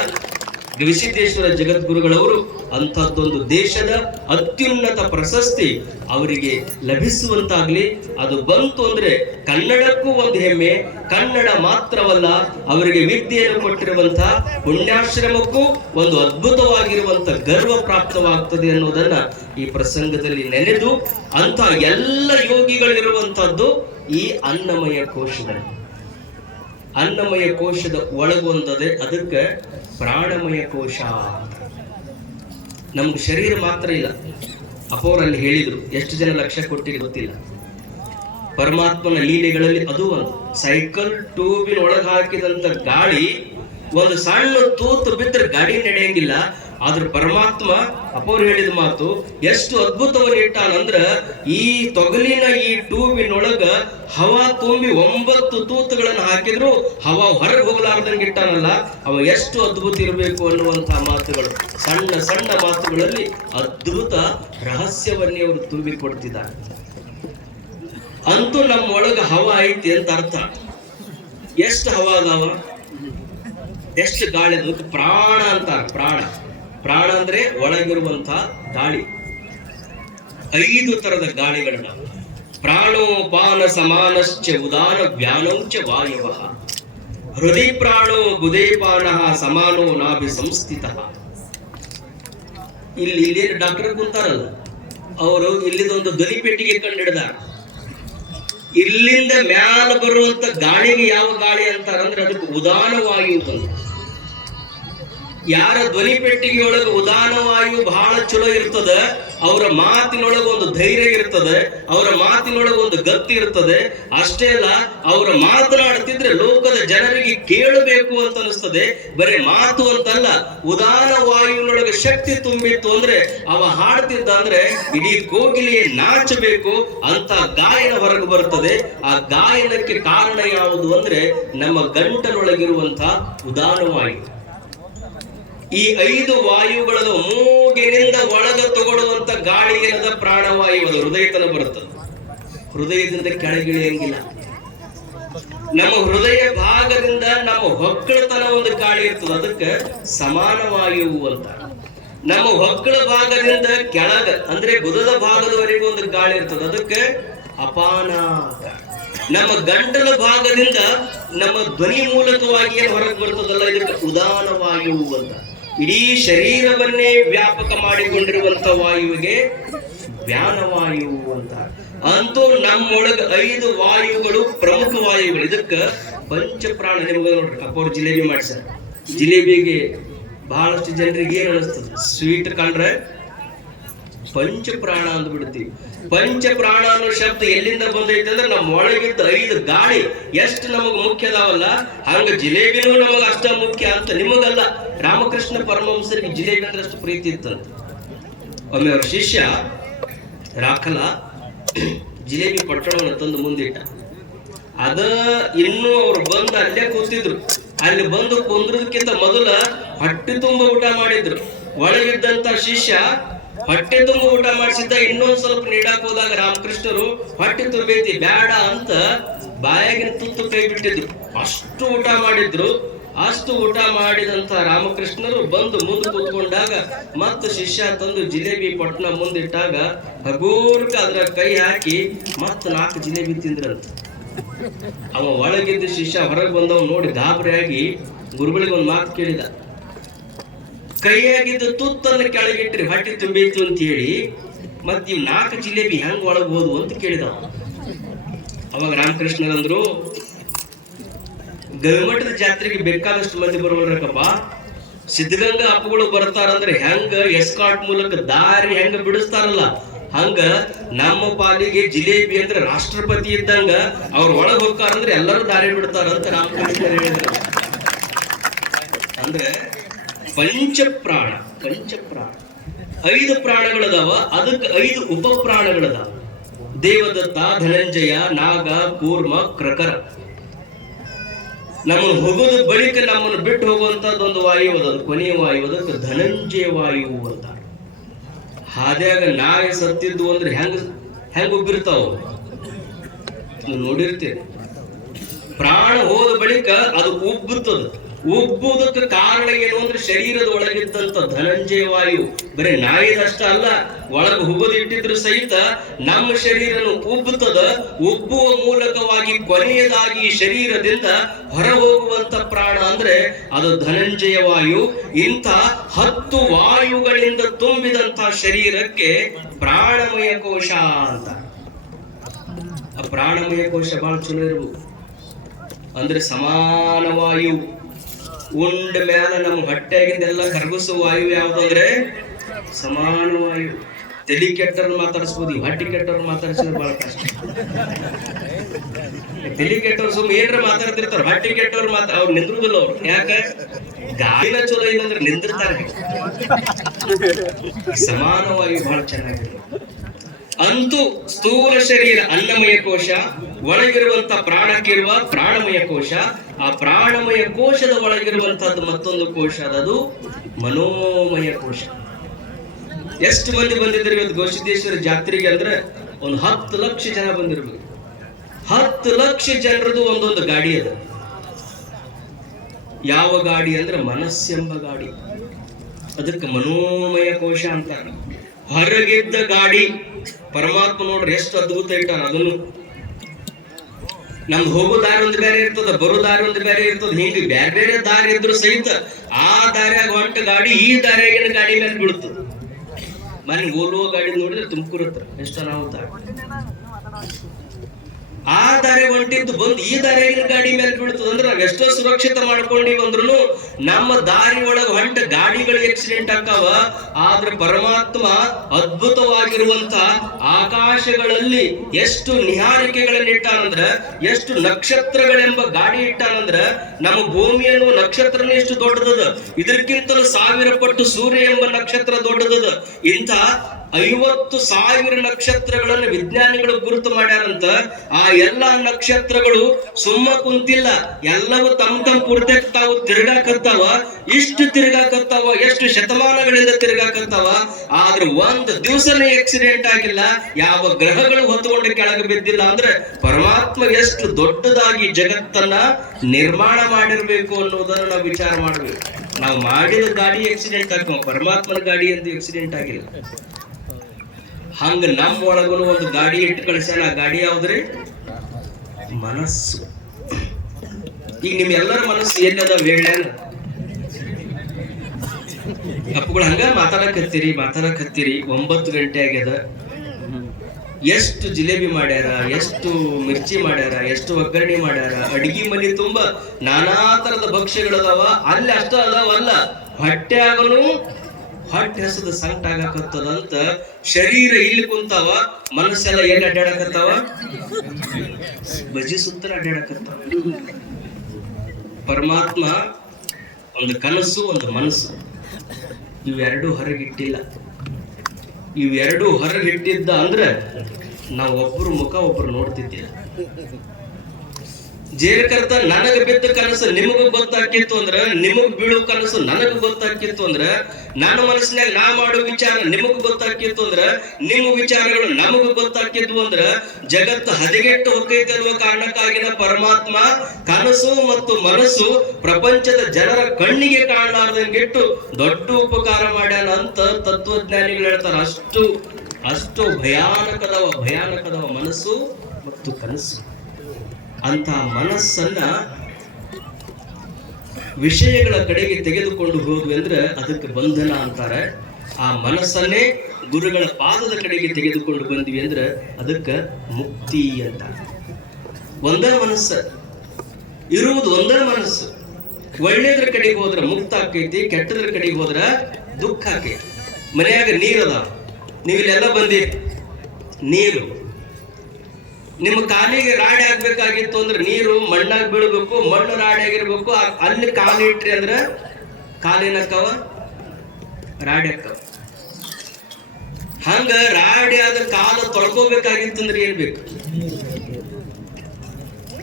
ಗವಿಸಿದ್ದೇಶ್ವರ ಜಗದ್ಗುರುಗಳವರು ಅಂಥದ್ದೊಂದು ದೇಶದ ಅತ್ಯುನ್ನತ ಪ್ರಶಸ್ತಿ ಅವರಿಗೆ ಲಭಿಸುವಂತಾಗಲಿ. ಅದು ಬಂತು ಅಂದ್ರೆ ಕನ್ನಡಕ್ಕೂ ಒಂದು ಹೆಮ್ಮೆ. ಕನ್ನಡ ಮಾತ್ರವಲ್ಲ, ಅವರಿಗೆ ವಿದ್ಯೆಯನ್ನು ಕೊಟ್ಟಿರುವಂತಹ ಪುಣ್ಯಾಶ್ರಮಕ್ಕೂ ಒಂದು ಅದ್ಭುತವಾಗಿರುವಂತ ಗರ್ವ ಪ್ರಾಪ್ತವಾಗ್ತದೆ ಅನ್ನೋದನ್ನ ಈ ಪ್ರಸಂಗದಲ್ಲಿ ನೆನೆದು ಅಂತ ಎಲ್ಲ ಯೋಗಿಗಳಿರುವಂತಹದ್ದು ಈ ಅನ್ನಮಯ ಕೋಶದಲ್ಲಿ. ಅನ್ನಮಯ ಕೋಶದ ಒಳಗೊಂದದೆ ಅದಕ್ಕೆ ಪ್ರಾಣಮಯ ಕೋಶ ನಮ್ಗೆ ಶರೀರ ಮಾತ್ರ ಇಲ್ಲ. ಅಪೋರಲ್ಲಿ ಹೇಳಿದ್ರು, ಎಷ್ಟು ಜನ ಲಕ್ಷ ಕೊಟ್ಟಿರಿ ಗೊತ್ತಿಲ್ಲ. ಪರಮಾತ್ಮನ ಲೀಲೆಗಳಲ್ಲಿ ಅದು ಒಂದು. ಸೈಕಲ್ ಟ್ಯೂಬಿನ ಒಳಗೆ ಹಾಕಿದಂತ ಗಾಳಿ, ಒಂದು ಸಣ್ಣ ತೂತು ಬಿದ್ದರೆ ಗಾಡಿ ನಡೆಯಂಗಿಲ್ಲ ಆದ್ರೆ ಪರಮಾತ್ಮ ಅಪೋರ್ ಹೇಳಿದ ಮಾತು, ಎಷ್ಟು ಅದ್ಭುತವನ್ನು ಇಟ್ಟಾನಂದ್ರ ಈ ತೊಗಲಿನ ಈ ಟ್ಯೂಬಿನೊಳಗ ಹವಾ ತುಂಬಿ ಒಂಬತ್ತು ತೂತುಗಳನ್ನು ಹಾಕಿದ್ರು, ಹವಾ ಹೊರಗೆ ಹೋಗಲಾರ್ದಂಗೆ ಇಟ್ಟಾನಲ್ಲ, ಅವ ಎಷ್ಟು ಅದ್ಭುತ ಇರಬೇಕು ಅನ್ನುವಂತಹ ಮಾತುಗಳು, ಸಣ್ಣ ಸಣ್ಣ ಮಾತುಗಳಲ್ಲಿ ಅದ್ಭುತ ರಹಸ್ಯವನ್ನೇ ಅವರು ತುಂಬಿ ಕೊಡ್ತಿದ್ದಾರೆ. ಅಂತೂ ನಮ್ಮ ಒಳಗ ಹವಾ ಐತಿ ಅಂತ ಅರ್ಥ. ಎಷ್ಟು ಹವಾ ಅದಾವ? ಎಷ್ಟು ಗಾಳಿ ಪ್ರಾಣ ಅಂತಾರೆ ಪ್ರಾಣ. ಪ್ರಾಣ ಅಂದ್ರೆ ಒಳಗಿರುವಂತ ಗಾಳಿ ಐದು ತರದ ಗಾಳಿಗಳನ್ನ. ಪ್ರಾಣೋಪಾನ ಸಮಾನಶ್ಚ ಉದಾನ ವ್ಯಾನೌಚ ವಾಯುವ. ಹೃದಯ ಪ್ರಾಣೋ ಗುದೇಪಾನ ಸಮಾನೋ ನಾಭಿ ಸಂಸ್ಥಿತ. ಇಲ್ಲಿ ಇಲ್ಲಿ ಡಾಕ್ಟರ್ ಕುಂತಾರಲ್ಲ? ಅವರು ಇಲ್ಲಿದೊಂದು ಧ್ವನಿ ಪೆಟ್ಟಿಗೆ ಕಂಡಿಡ್ದಾರ. ಇಲ್ಲಿಂದ ಮ್ಯಾಲ ಬರುವಂತ ಗಾಳಿಗೆ ಯಾವ ಗಾಳಿ ಅಂತಾರಂದ್ರೆ ಅದಕ್ಕೆ ಉದಾನವಾಗಿ ಅಂತ ಯಾರ ಧ್ವನಿ ಪೆಟ್ಟಿಗೆಯೊಳಗ ಉದಾನವಾಯು ಬಹಳ ಚಲೋ ಇರ್ತದ, ಅವರ ಮಾತಿನೊಳಗೆ ಒಂದು ಧೈರ್ಯ ಇರ್ತದ, ಅವರ ಮಾತಿನೊಳಗೆ ಒಂದು ಗತಿ ಇರ್ತದೆ. ಅಷ್ಟೇ ಅಲ್ಲ, ಅವರ ಮಾತನಾಡ್ತಿದ್ರೆ ಲೋಕದ ಜನರಿಗೆ ಕೇಳಬೇಕು ಅಂತ ಅನಿಸ್ತದೆ. ಬರೀ ಮಾತು ಅಂತಲ್ಲ, ಉದಾನ ವಾಯುವಿನೊಳಗ ಶಕ್ತಿ ತುಂಬಿತ್ತು ಅಂದ್ರೆ ಅವ ಹಾಡ್ತಿದ್ದ ಅಂದ್ರೆ ಇಡೀ ಕೋಗಿಲೆಯೇ ನಾಚಬೇಕು ಅಂತ ಗಾಯನ ಹೊರಗೆ ಬರ್ತದೆ. ಆ ಗಾಯನಕ್ಕೆ ಕಾರಣ ಯಾವುದು ಅಂದ್ರೆ ನಮ್ಮ ಗಂಟನೊಳಗಿರುವಂತ ಉದಾನ ವಾಯು ಈ ಐದು ವಾಯುಗಳನ್ನು ಮೂಗಿನಿಂದ ಒಳಗ ತಗೊಳ್ಳುವಂತ ಗಾಳಿ ಏನದ ಪ್ರಾಣವಾಯು ಹೃದಯತನ ಹೃದಯ ತನ ಬರುತ್ತದೆ. ಹೃದಯದಿಂದ ಕೆಳಗಿಳಿಯಂಗಿಲ್ಲ. ನಮ್ಮ ಹೃದಯ ಭಾಗದಿಂದ ನಮ್ಮ ಹೊಕ್ಕಳತನ ಒಂದು ಗಾಳಿ ಇರ್ತದೆ. ಅದಕ್ಕೆ ಸಮಾನವಾಯು ಅಂತ. ನಮ್ಮ ಹೊಕ್ಕಳ ಭಾಗದಿಂದ ಕೆಳಗ, ಅಂದ್ರೆ ಗುದದ ಭಾಗದವರೆಗೂ ಒಂದು ಗಾಳಿ ಇರ್ತದೆ. ಅದಕ್ಕೆ ಅಪಾನ ನಮ್ಮ ಗಂಟಲ ಭಾಗದಿಂದ ನಮ್ಮ ಧ್ವನಿ ಮೂಲಕವಾಗಿ ಏನು ಹೊರಗೆ ಬರ್ತದಲ್ಲ? ಇದಕ್ಕೆ ಉದಾನವಾಯು ಅಂತ. ಇಡೀ ಶರೀರವನ್ನೇ ವ್ಯಾಪಕ ಮಾಡಿಕೊಂಡಿರುವಂತ ವಾಯುವಿಗೆ ವ್ಯಾನವಾಯು ಅಂತ. ಅಂತೂ ನಮ್ಮೊಳಗ ಐದು ವಾಯುಗಳು ಪ್ರಮುಖ ವಾಯುಗಳು. ಇದಕ್ಕ ಪಂಚಪ್ರಾಣ. ನಿಮ್ಗೆ ನೋಡ್ರಿ ಕಪ್ಪೋರ್ ಜಿಲೇಬಿ ಮಾಡಿಸ್ಯಾರ. ಜಿಲೇಬಿಗೆ ಬಹಳಷ್ಟು ಜನರಿಗೆ ಏನು ಅನಿಸ್ತದೆ? ಸ್ವೀಟ್ ಕಂಡ್ರೆ ಪಂಚಪ್ರಾಣ ಅಂದ್ಬಿಡ್ತೀವಿ. ಪಂಚಪ್ರಾಣ ಅನ್ನೋ ಶಬ್ದ ಎಲ್ಲಿಂದ ಬಂದೈತೆ ಅಂದ್ರೆ ನಮ್ಮ ಒಳಗಿದ್ದ ಐದು ಗಾಳಿ ಎಷ್ಟು ನಮಗ್ ಮುಖ್ಯ ಅದಾವಲ್ಲ? ಹಂಗ ಜಿಲೇಬಿನೂ ನಮಗ ಅಷ್ಟ ಮುಖ್ಯ ಅಂತ ನಿಮಗಲ್ಲ. ರಾಮಕೃಷ್ಣ ಪರಮಹಂಸರಿಗೆ ಜಿಲೇಬಿ ಅಂದ್ರೆ ಅಷ್ಟು ಪ್ರೀತಿ ಇತ್ತಂತ. ಒಮ್ಮೆ ಅವ್ರ ಶಿಷ್ಯ ರಾಖಲ ಜಿಲೇಬಿ ಪಟ್ಟಣವನ್ನು ತಂದು ಮುಂದಿಟ್ಟ. ಅದ ಇನ್ನೂ ಅವ್ರು ಬಂದು ಅಲ್ಲೇ ಕೂತಿದ್ರು. ಅಲ್ಲಿ ಬಂದು ಕೊಂದ್ರದಕ್ಕಿಂತ ಮೊದಲ ಹೊಟ್ಟೆ ತುಂಬ ಊಟ ಮಾಡಿದ್ರು. ಒಳಗಿದ್ದಂತ ಶಿಷ್ಯ ಹೊಟ್ಟೆ ತುಂಬ ಊಟ ಮಾಡಿಸಿದ್ದ ಇನ್ನೊಂದ್ ಸ್ವಲ್ಪ ನೀಡಾಕ್ ಹೋದಾಗ ರಾಮಕೃಷ್ಣರು ಹೊಟ್ಟೆ ತುಂಬೈತಿ ಬೇಡ ಅಂತ ಬಾಯಾಗಿನ ತುತ್ತು ಕೈ ಬಿಟ್ಟಿದ್ರು. ಅಷ್ಟು ಊಟ ಮಾಡಿದ್ರು. ಅಷ್ಟು ಊಟ ಮಾಡಿದಂತ ರಾಮಕೃಷ್ಣರು ಬಂದು ಮುಂದೆ ಕೂತ್ಕೊಂಡಾಗ ಮತ್ತೆ ಶಿಷ್ಯ ತಂದು ಜಿಲೇಬಿ ಪಟ್ನ ಮುಂದಿಟ್ಟಾಗ ಹಗೂರ್ಕ ಅದ್ರ ಕೈ ಹಾಕಿ ಮತ್ತ ನಾಲ್ಕು ಜಿಲೇಬಿ ತಿಂದ್ರಂತ. ಅವ ಒಳಗಿದ್ದ ಶಿಷ್ಯ ಹೊರಗೆ ಬಂದವ್ ನೋಡಿ ಗಾಬರಿಯಾಗಿ ಗುರುಗಳಿಗೆ ಒಂದು ಮಾತು ಕೇಳಿದ. ಕೈಯಾಗಿದ್ದ ತುತ್ತನ್ನು ಕೆಳಗಿಟ್ರಿ, ಹೊಟ್ಟೆ ತುಂಬೈತು ಅಂತ ಹೇಳಿ ಮತ್ತೆ ಇವ್ ನಾಲ್ಕು ಜಿಲೇಬಿ ಹೆಂಗ್ ಒಳಗ್ ಹೋದ್ವು ಅಂತ ಕೇಳಿದ ಅವ. ಅವಾಗ ರಾಮಕೃಷ್ಣರಂದ್ರು, ಗವಿಮಠದ ಜಾತ್ರೆಗೆ ಬೇಕಾದಷ್ಟು ಮಂದಿ ಬರುವಲ್ರಕ್ಕಪ್ಪ ಸಿದ್ಧಗಂಗಾ ಅಪ್ಪಗಳು ಬರ್ತಾರಂದ್ರೆ ಹೆಂಗ ಎಸ್ಕಾಟ್ ಮೂಲಕ ದಾರಿ ಹೆಂಗ ಬಿಡಿಸ್ತಾರಲ್ಲ, ಹಂಗ ನಮ್ಮ ಪಾಲಿಗೆ ಜಿಲೇಬಿ ಅಂದ್ರೆ ರಾಷ್ಟ್ರಪತಿ ಇದ್ದಂಗ ಅವ್ರ ಒಳಗ್ ಹೋಗ್ತಾರಂದ್ರೆ ಎಲ್ಲರೂ ದಾರಿ ಬಿಡ್ತಾರಂತ ರಾಮಕೃಷ್ಣ ಹೇಳಿದ್ರು ಅಂದ್ರೆ ಪಂಚಪ್ರಾಣ ಪಂಚಪ್ರಾಣ ಐದು ಪ್ರಾಣಗಳದಾವ, ಅದಕ್ಕೆ ಐದು ಉಪ ಪ್ರಾಣಗಳದಾವ ದೇವದತ್ತ, ಧನಂಜಯ, ನಾಗ, ಕೂರ್ಮ, ಕ್ರಕರ. ನಮ್ಮನ್ನು ಹೋಗೋದ ಬಳಿಕ ನಮ್ಮನ್ನು ಬಿಟ್ಟು ಹೋಗುವಂತದ್ದು ಒಂದು ವಾಯು ಅದ ಕೊನೆಯ ವಾಯು ಅದಕ್ಕೆ ಧನಂಜಯ ವಾಯು ಅಂತ. ಹಾದ್ಯಾಗ ನಾಯಿ ಸತ್ತಿದ್ದು ಅಂದ್ರೆ ಹೆಂಗ ಹೆಂಗ ಉಬ್ಬಿರ್ತಾವ? ನೋಡಿರ್ತೀರಿ. ಪ್ರಾಣ ಹೋದ ಬಳಿಕ ಅದು ಉಬ್ಬುತ್ತದೆ. ಉಬ್ಬುವುದಕ್ಕೆ ಕಾರಣ ಏನು ಅಂದ್ರೆ ಶರೀರದ ಒಳಗಿದ್ದಂತ ಧನಂಜಯ ವಾಯು ಬರೀ ನಾಯಿದಷ್ಟ ಅಲ್ಲ, ಒಳಗೆ ಹುಗುದಿಟ್ಟಿದ್ರು ಸಹಿತ ನಮ್ಮ ಶರೀರನು ಉಬ್ಬುತ್ತದ, ಉಬ್ಬುವ ಮೂಲಕವಾಗಿ ಕೊನೆಯದಾಗಿ ಶರೀರದಿಂದ ಹೊರ ಹೋಗುವಂತ ಪ್ರಾಣ ಅಂದ್ರೆ ಅದು ಧನಂಜಯ ವಾಯು ಇಂಥ ಹತ್ತು ವಾಯುಗಳಿಂದ ತುಂಬಿದಂತ ಶರೀರಕ್ಕೆ ಪ್ರಾಣಮಯ ಕೋಶ ಅಂತ. ಪ್ರಾಣಮಯ ಕೋಶ ಬಹಳ ಚಲೋ ಇರಬಹುದು ಅಂದ್ರೆ ಸಮಾನ ವಾಯು. ಉಂಡ ಮ್ಯಾಲ ನಮ್ಮ ಹೊಟ್ಟೆಗಿಂದೆಲ್ಲ ಕರಗಿಸುವ ವಾಯು ಯಾವುದಂದ್ರೆ ಸಮಾನ ವಾಯು. ತಲಿ ಕೆಟ್ಟರ್ ಮಾತಾಡಿಸ್ಬೋದು ಹೊಟ್ಟೆ ಕೆಟ್ಟವ್ರನ್ನ ಮಾತಾಡಿಸಿದ್ರೆ ಬಹಳ ಕಷ್ಟ. ತಲಿ ಕೆಟ್ಟವ್ರು ಸುಮ್ಮನೆ ಏನ್ರ ಮಾತಾಡ್ತಿರ್ತಾರ, ಹೊಟ್ಟೆ ಕೆಟ್ಟವ್ರು ಮಾತಾ, ಅವ್ರು ನಿಂದ್ರುದಿಲ್ಲ ಅವ್ರು. ಯಾಕ? ಗಾಳಿನ ಚಲೋ ಇಲ್ಲಂದ್ರೆ ನಿಂದಿರ್ತಾರೆ ಸಮಾನ ವಾಯು ಬಹಳ ಚೆನ್ನಾಗಿದೆ ಅಂತೂ ಸ್ಥೂಲ ಶರೀರ ಅನ್ನಮಯ ಕೋಶ, ಒಳಗಿರುವಂತ ಪ್ರಾಣಕ್ಕಿರುವ ಪ್ರಾಣಮಯ ಕೋಶ, ಆ ಪ್ರಾಣಮಯ ಕೋಶದ ಒಳಗಿರುವಂತಹದ್ದು ಮತ್ತೊಂದು ಕೋಶ ಅದು ಮನೋಮಯ ಕೋಶ. ಎಷ್ಟು ಮಂದಿ ಬಂದಿದ್ರು ಇವತ್ತು ಗೋಸಿದ್ದೇಶ್ವರ ಜಾತ್ರೆಗೆ ಅಂದ್ರೆ ಒಂದು ಹತ್ತು ಲಕ್ಷ ಜನ ಬಂದಿರ್ಬೇಕು. ಹತ್ತು ಲಕ್ಷ ಜನರದು ಒಂದೊಂದು ಗಾಡಿ ಅದ. ಯಾವ ಗಾಡಿ ಅಂದ್ರೆ ಮನಸ್ಸೆಂಬ ಗಾಡಿ. ಅದಕ್ಕೆ ಮನೋಮಯ ಕೋಶ ಅಂತಾರೆ ಹೊರಗಿದ್ದ ಗಾಡಿ ಪರಮಾತ್ಮ ನೋಡ್ರಿ ಎಷ್ಟು ಅದ್ಭುತ ಇಟ್ಟಾನ ಅದನ್ನು. ನಮ್ದು ಹೋಗೋ ದಾರಿ ಒಂದು ಬೇರೆ ಇರ್ತದ, ಬರೋ ದಾರಿ ಒಂದು ಬೇರೆ ಇರ್ತದ, ಹಿಂಗೆ ಬೇರೆ ಬೇರೆ ದಾರಿ ಇದ್ರು ಸಹಿತ ಆ ದಾರಿಯಾಗ ಹೊಂಟ ಗಾಡಿ, ಈ ದಾರಿಯಾಗಿನ ಗಾಡಿ ಮೇಲೆ ಬೀಳ್ತದ. ಮನೆ ಓಲುವ ಗಾಡಿ ನೋಡಿದ್ರೆ ತುಮಕೂರು ಹತ್ರ ಎಷ್ಟು ಅನಾಹುತ ಆ ದಾರಿ ಹೊಂಟಿದ್ದು ಬಂದು ಈ ದಾರಿಯಲ್ಲಿ ಗಾಡಿ ಮೇಲೆ ಬೀಳ್ತದ ಅಂದ್ರೆ ನಾವ್ ಎಷ್ಟೋ ಸುರಕ್ಷಿತ ಮಾಡ್ಕೊಂಡಿ ಅಂದ್ರೂ ನಮ್ಮ ದಾರಿ ಒಳಗ ಹೊಂಟ ಗಾಡಿಗಳು ಆಕ್ಸಿಡೆಂಟ್ ಆಕಾವ ಆದ್ರೆ ಪರಮಾತ್ಮ ಅದ್ಭುತವಾಗಿರುವಂತ ಆಕಾಶಗಳಲ್ಲಿ ಎಷ್ಟು ನಿಹಾರಿಕೆಗಳನ್ನ ಇಟ್ಟಾನಂದ್ರ, ಎಷ್ಟು ನಕ್ಷತ್ರಗಳೆಂಬ ಗಾಡಿ ಇಟ್ಟಾನಂದ್ರ ನಮ್ಮ ಭೂಮಿ ಅನ್ನುವ ನಕ್ಷತ್ರನೇ ಎಷ್ಟು ದೊಡ್ಡದದ. ಇದಕ್ಕಿಂತಲೂ ಸಾವಿರ ಪಟ್ಟು ಸೂರ್ಯ ಎಂಬ ನಕ್ಷತ್ರ ದೊಡ್ಡದದ. ಇಂಥ ಐವತ್ತು ಸಾವಿರ ನಕ್ಷತ್ರಗಳನ್ನು ವಿಜ್ಞಾನಿಗಳು ಗುರುತು ಮಾಡ್ಯಾರಂತ, ಆ ಎಲ್ಲಾ ನಕ್ಷತ್ರಗಳು ಸುಮ್ಮ ಕುಂತಿಲ್ಲ. ಎಲ್ಲವೂ ತಮ್ಮ ತಮ್ಮ ಪುರ್ತೆಕ್ ತಾವು ತಿರ್ಗಾಕತ್ತಾವ, ಇಷ್ಟು ತಿರ್ಗಾಕತ್ತಾವ, ಎಷ್ಟು ಶತಮಾನಗಳಿಂದ ತಿರ್ಗಾಕತ್ತಾವ. ಆದ್ರೆ ಒಂದ್ ದಿವಸನೇ ಆಕ್ಸಿಡೆಂಟ್ ಆಗಿಲ್ಲ, ಯಾವ ಗ್ರಹಗಳು ಹೊತ್ತುಕೊಂಡು ಕೆಳಗೆ ಬಿದ್ದಿಲ್ಲ ಅಂದ್ರೆ ಪರಮಾತ್ಮ ಎಷ್ಟು ದೊಡ್ಡದಾಗಿ ಜಗತ್ತನ್ನ ನಿರ್ಮಾಣ ಮಾಡಿರ್ಬೇಕು ಅನ್ನೋದನ್ನ ನಾವು ವಿಚಾರ ಮಾಡ್ಬೇಕು. ನಾವು ಮಾಡಿದ ಗಾಡಿ ಆಕ್ಸಿಡೆಂಟ್ ಆಗ್ತಾವ ಪರಮಾತ್ಮನ ಗಾಡಿ ಅಂತ ಆಕ್ಸಿಡೆಂಟ್ ಆಗಿಲ್ಲ. ಹಂಗ ನಮ್ಮ ಒಳಗೂ ಒಂದು ಗಾಡಿ ಇಟ್ಟು ಕಳಿಸ್ಯಾನ, ಆ ಗಾಡಿ ಯಾವ್ದ್ರಿ? ಮನಸ್ಸು. ಈಗ ನಿಮ್ ಎಲ್ಲರ ಮನಸ್ಸು ಏನದ ವೇಳ್ಯಾನ? ಅಪ್ಪಗಳು ಹಂಗ ಮಾತಾಡಕತ್ತೀರಿ ಮಾತಾಡಕತ್ತೀರಿ. ಒಂಬತ್ತು ಗಂಟೆ ಆಗ್ಯದ. ಎಷ್ಟು ಜಿಲೇಬಿ ಮಾಡ್ಯಾರ, ಎಷ್ಟು ಮಿರ್ಚಿ ಮಾಡ್ಯಾರ, ಎಷ್ಟು ಒಗ್ಗರಣೆ ಮಾಡ್ಯಾರ, ಅಡಿಗೆ ಮನೆ ತುಂಬಾ ನಾನಾ ತರದ ಭಕ್ಷ್ಯಗಳದಾವ. ಅಲ್ಲಿ ಅಷ್ಟ ಅದಾವಲ್ಲ. ಹೊಟ್ಟೆ ಆಗನು ಹೊಟ್ಟೆ ಹೆಸದ ಸಂಕಟ ಆಗಾಕತ್ತದಂತ ಶರೀರ ಇಲ್ಲಿ ಕುಂತಾವ, ಮನಸ್ಸೆಲ್ಲ ಎಲ್ಲಿ ಅಡ್ಡಾಡಕತ್ತಾವ? ಬಜಿ ಸುತ್ತ ಅಡ್ಡಾಡಕತ್ತಾವ. ಪರಮಾತ್ಮ ಒಂದು ಕನಸು, ಒಂದು ಮನಸ್ಸು. ಇವೆರಡು ಹೊರಗಿಟ್ಟಿಲ್ಲ. ಇವೆರಡು ಹೊರಗಿಟ್ಟಿದ್ದ ಅಂದ್ರೆ ನಾವು ಒಬ್ಬರು ಮುಖ ಒಬ್ರು ನೋಡ್ತಿದ್ದಿಲ್ಲ. ಜೇರಕರ್ತ ನನಗ ಬಿದ್ದ ಕನಸು ನಿಮಗ ಗೊತ್ತಾಕಿತ್ತು ಅಂದ್ರ, ನಿಮಗ್ ಬೀಳೋ ಕನಸು ನನಗ ಗೊತ್ತಾಕಿತ್ತು ಅಂದ್ರ, ನನ್ನ ಮನಸ್ಸಿನಾಗ ನಾ ಮಾಡೋ ವಿಚಾರ ನಿಮಗ್ ಗೊತ್ತಾಕಿತ್ತು ಅಂದ್ರ, ನಿಮ್ಮ ವಿಚಾರಗಳು ನಮಗ ಗೊತ್ತಾಕಿದ್ವು ಅಂದ್ರ, ಜಗತ್ತು ಹದಿಗೆಟ್ಟು ಹೋಗೈತೆ ಅನ್ನುವ ಕಾರಣಕ್ಕಾಗಿನ ಪರಮಾತ್ಮ ಕನಸು ಮತ್ತು ಮನಸ್ಸು ಪ್ರಪಂಚದ ಜನರ ಕಣ್ಣಿಗೆ ಕಾಣಲಾರ್ದಂಗಿಟ್ಟು ದೊಡ್ಡ ಉಪಕಾರ ಮಾಡ್ಯಾನ ಅಂತ ತತ್ವಜ್ಞಾನಿಗಳು ಹೇಳ್ತಾರ. ಅಷ್ಟು ಅಷ್ಟು ಭಯಾನಕದವ ಭಯಾನಕದವ ಮನಸ್ಸು ಮತ್ತು ಕನಸು. ಅಂತ ಮನಸ್ಸನ್ನ ವಿಷಯಗಳ ಕಡೆಗೆ ತೆಗೆದುಕೊಂಡು ಹೋದ್ವಿ ಅಂದ್ರೆ ಅದಕ್ಕೆ ಬಂಧನ ಅಂತಾರೆ. ಆ ಮನಸ್ಸನ್ನೇ ಗುರುಗಳ ಪಾದದ ಕಡೆಗೆ ತೆಗೆದುಕೊಂಡು ಬಂದ್ವಿ ಅಂದ್ರೆ ಅದಕ್ಕೆ ಮುಕ್ತಿ ಅಂತ. ಒಂದೇ ಮನಸ್ಸು. ಇರುವುದು ಒಂದೇ ಮನಸ್ಸು. ಒಳ್ಳೆಯದ್ರ ಕಡೆಗೆ ಹೋದ್ರೆ ಮುಕ್ತ ಆಕೈತಿ, ಕೆಟ್ಟದ್ರ ಕಡೆಗೆ ಹೋದ್ರೆ ದುಃಖ ಆಕೈತಿ. ಮನೆಯಾಗ ನೀರದ ನೀವು ಇಲ್ಲೆಲ್ಲ ಬಂದಿರಿ. ನೀರು. ನಿಮ್ಮ ಕಾಲಿಗೆ ರಾಡಿ ಆಗ್ಬೇಕಾಗಿತ್ತು ಅಂದ್ರೆ ನೀರು, ಮಣ್ಣಾಗ ಬೀಳ್ಬೇಕು, ಮಣ್ಣು ರಾಡಿ ಆಗಿರ್ಬೇಕು ಅಲ್ಲಿ ಕಾಲು ಇಟ್ರಿ ಅಂದ್ರೆ ಕಾಲಿನಕ್ಕವ ರಾಡಿ ಅಕ್ಕವ ಹಂಗ ರಾಡಿ ಆದ ಕಾಲು ತೊಳ್ಕೋಬೇಕಾಗಿತ್ತಂದ್ರೆ ಏನ್ ಬೇಕು?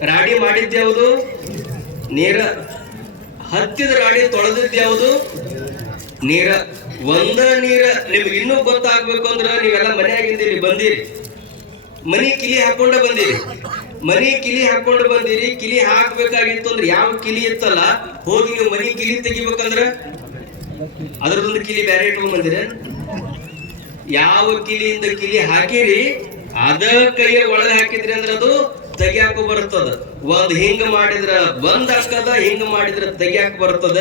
ರಾಡಿ ಮಾಡಿದ್ಯಾವುದು ನೀರ. ಹತ್ತಿದ ರಾಡಿ ತೊಳೆದಿದ್ದ ಯಾವುದು? ನೀರ. ಒಂದ ನೀರ. ನಿಮ್ಗೆ ಇನ್ನೂ ಗೊತ್ತಾಗ್ಬೇಕು ಅಂದ್ರೆ ನೀವೆಲ್ಲ ಮನೆಯಾಗಿದ್ದೀರಿ ಬಂದಿರಿ. ಮನಿ ಕಿಲಿ ಹಾಕೊಂಡ ಬಂದಿರಿ. ಮನಿ ಕಿಲಿ ಹಾಕೊಂಡು ಬಂದಿರಿ. ಕಿಲಿ ಹಾಕ್ಬೇಕಾಗಿತ್ತು ಅಂದ್ರೆ ಯಾವ ಕಿಲಿ ಇತ್ತಲ್ಲ, ಹೋಗಿ ನೀವು ಮನಿ ಕಿಲಿ ತೆಗಿಬೇಕಂದ್ರ? ಅದ್ರದೊಂದು ಕಿಲಿ ಬ್ಯಾರೆ ಇಟ್ಕೊಂಡ್ ಬಂದಿರ ಯಾವ ಕಿಲಿಯಿಂದ ಕಿಲಿ ಹಾಕಿರಿ, ಅದ ಕೈಯ ಒಳಗೆ ಹಾಕಿದ್ರಿ ಅಂದ್ರೆ ಅದು ತೆಗಿಯಾಕ ಬರ್ತದ ಒಂದ್ ಹಿಂಗ ಮಾಡಿದ್ರ, ಒಂದ್ ಅಕ್ಕದ ಹಿಂಗ ಮಾಡಿದ್ರ ತೆಗಿಯಾಕ ಬರ್ತದ.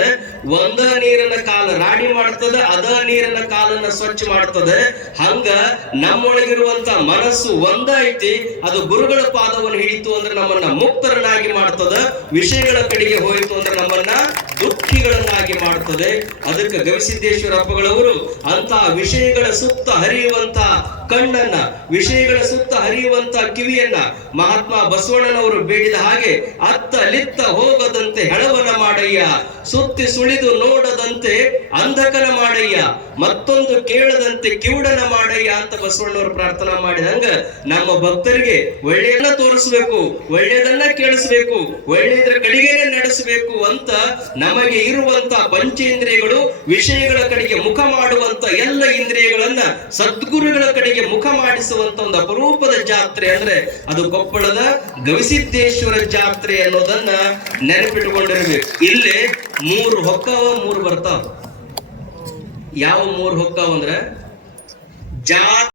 ಒಂದ ನೀರನ್ನ ಕಾಲ ರಾಡಿ ಮಾಡ್ತದ, ಅದ ನೀರನ್ನ ಕಾಲನ್ನ ಸ್ವಚ್ಛ ಮಾಡ್ತದ. ಹಂಗ ನಮ್ಮೊಳಗಿರುವಂತ ಮನಸ್ಸು ಒಂದ ಐತಿ, ಅದು ಗುರುಗಳ ಪಾದವನ್ನು ಹಿಡಿತು ಅಂದ್ರೆ ನಮ್ಮನ್ನ ಮುಕ್ತರನ್ನಾಗಿ ಮಾಡ್ತದ. ವಿಷಯಗಳ ಕಡೆಗೆ ಹೋಯಿತು ಅಂದ್ರೆ ನಮ್ಮನ್ನ ದುಃಖಿಗಳನ್ನಾಗಿ ಮಾಡ್ತದೆ. ಅದಕ್ಕೆ ಗವಿಸಿದ್ದೇಶ್ವರ ಹಬ್ಬಗಳವರು ಅಂತ ವಿಷಯಗಳ ಸುತ್ತ ಹರಿಯುವಂತ ಕಣ್ಣನ್ನ, ವಿಷಯಗಳ ಸುತ್ತ ಹರಿಯುವಂತ ಕಿವಿಯನ್ನ ಮಹಾತ್ಮ ಬಸವಣ್ಣನವರು ಬೇಡಿದ ಹಾಗೆ ಅತ್ತ ಲಿತ್ತ ಹೋಗದಂತೆ ಹೆಳವನ ಮಾಡಯ್ಯ. ಸುತ್ತಿ ಸುಳಿದು ನೋಡದಂತೆ ಅಂಧಕನ ಮಾಡಯ್ಯ. ಮತ್ತೊಂದು ಕೇಳದಂತೆ ಕಿವುಡನ ಮಾಡಯ್ಯ ಅಂತ ಬಸವಣ್ಣವರು ಪ್ರಾರ್ಥನಾ ಮಾಡಿದಂಗ ನಮ್ಮ ಭಕ್ತರಿಗೆ ಒಳ್ಳೆಯದನ್ನ ತೋರಿಸ್ಬೇಕು, ಒಳ್ಳೆಯದನ್ನ ಕೇಳಿಸ್ಬೇಕು, ಒಳ್ಳೆಯದ್ರ ಕಡೆಗೇನೆ ನಡೆಸಬೇಕು ಅಂತ ನಮಗೆ ಇರುವಂತ ಪಂಚೇಂದ್ರಿಯಗಳು ವಿಷಯಗಳ ಕಡೆಗೆ ಮುಖ ಮಾಡುವಂತ ಎಲ್ಲ ಇಂದ್ರಿಯಗಳನ್ನ ಸದ್ಗುರುಗಳ ಕಡೆಗೆ ಮುಖ ಮಾಡಿಸುವಂತ ಒಂದು ಅಪರೂಪದ ಜಾತ್ರೆ ಅಂದ್ರೆ ಅದು ಕೊಪ್ಪಳದ ಗವಿಸಿದ್ದೇಶ್ವರ ಜಾತ್ರೆ ಅನ್ನೋದನ್ನ ನೆನಪಿಟ್ಟುಕೊಂಡಿರ್ಬೇಕು ಇಲ್ಲಿ ಮೂರು ಹೊಕ್ಕವ ಮೂರು ಬರ್ತಾವ. ಯಾವ ಮೂರು ಹೊಕ್ಕವ ಅಂದ್ರೆ ಜಾ